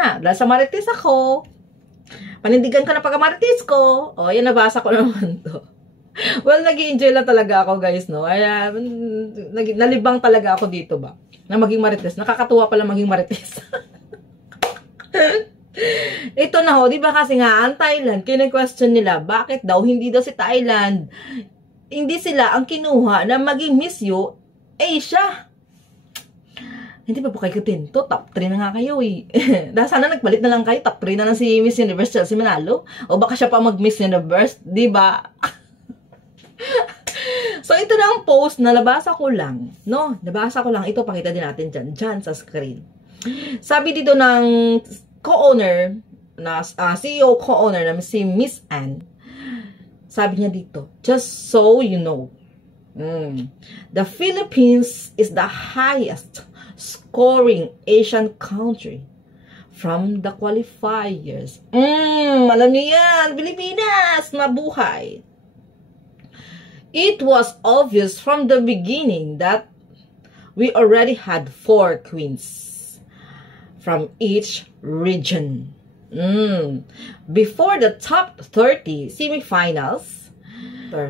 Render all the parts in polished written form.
na. Dahil sa marites ako. Panindigan ka na pagka-marites ko. O, yan, nabasa ko naman to. Well, nag-i-enjoy lang talaga ako, guys, no? Ay, nalibang talaga ako dito ba? Na maging marites. Nakakatuwa pala maging marites. Ito na ho, di ba kasi nga, ang Thailand, kine-question nila, bakit daw hindi daw si Thailand, hindi sila ang kinuha na maging Miss U Asia. Hindi pa po kayo tinto, top 3 na nga kayo eh. Dahil sana nagpalit na lang kayo, top 3 na si Miss Universe Chelsea Manalo. O baka siya pa mag-Miss Universe, di ba? So, ito na ang post na nabasa ko lang. No? Nabasa ko lang. Ito, pakita din natin dyan sa screen. Sabi dito ng co-owner, na CEO co-owner na si Miss Anne, sabi niya dito, just so you know, the Philippines is the highest scoring Asian country from the qualifiers. Alam niyo yan, Pilipinas, mabuhay. It was obvious from the beginning that we already had 4 queens from each region. Before the top 30 semifinals,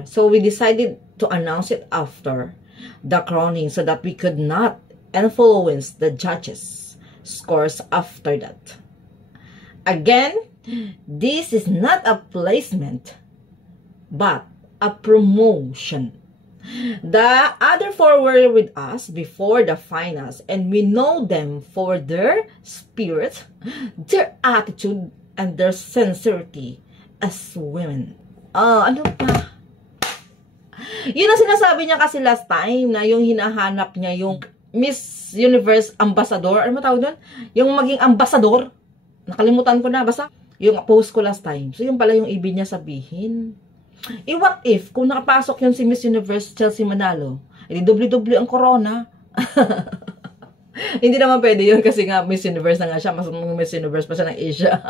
so we decided to announce it after the crowning so that we could not influence the judges' scores after that. Again, this is not a placement, but a promotion. The other 4 were with us before the finals, and we know them for their spirit, their attitude, and their sincerity as women. Ano pa? Yun ang sinasabi niya kasi last time na yung hinahanap niya yung Miss Universe Ambassador. Ano matawag doon? Yung maging ambassador. Nakalimutan ko na. Basta yung post ko last time. So, yung pala yung ibig niya sabihin. What if, kung nakapasok yun si Miss Universe Chelsea Manalo, edi W ang corona. Hindi naman pwede yun kasi nga Miss Universe na nga siya. Mas Miss Universe pa siya ng Asia.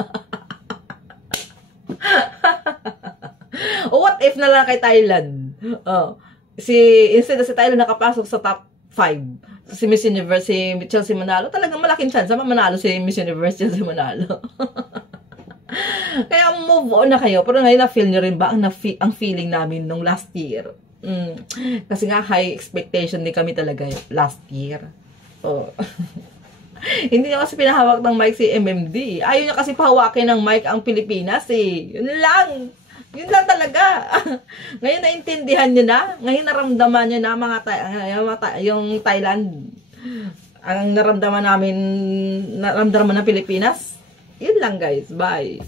What if na lang kay Thailand? Instead na si Thailand nakapasok sa top 5, si Miss Universe, si Chelsea Manalo, talagang malaking chance na manalo si Miss Universe Chelsea Manalo. Kaya move on na kayo. Pero ngayon na-feel nyo rin ba ang feeling namin nung last year? Kasi nga high expectation din kami talaga last year. Hindi niya kasi pinahawak ng mic si MMD. Ayaw niya kasi pahawakin ng mic ang Pilipinas eh. Yun lang. Yun lang talaga. Ngayon naintindihan niyo na. Ngayon naramdaman niyo na yung Thailand. Ang naramdaman ng Pilipinas. Yun lang guys. Bye.